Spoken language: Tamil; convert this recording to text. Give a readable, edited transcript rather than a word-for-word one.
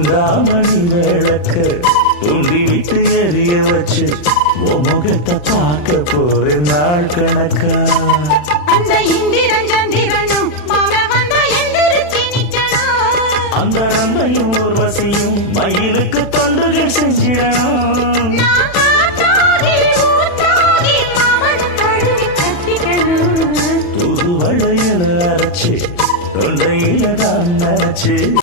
குண்டாமணி விளக்கு தூண்டி விட்டு எரிய வச்சு உன் முகத்தை பார்க்க போற நாள் கணக்கா. அந்த இந்திரன் சந்திரனும் அந்த அம்மையும் ஊர்வசியும் மயிலுக்கு தொண்டுகள் செஞ்சிடணும். தூது வளையல் அரைச்சு தொண்டையில தான் நினைச்சு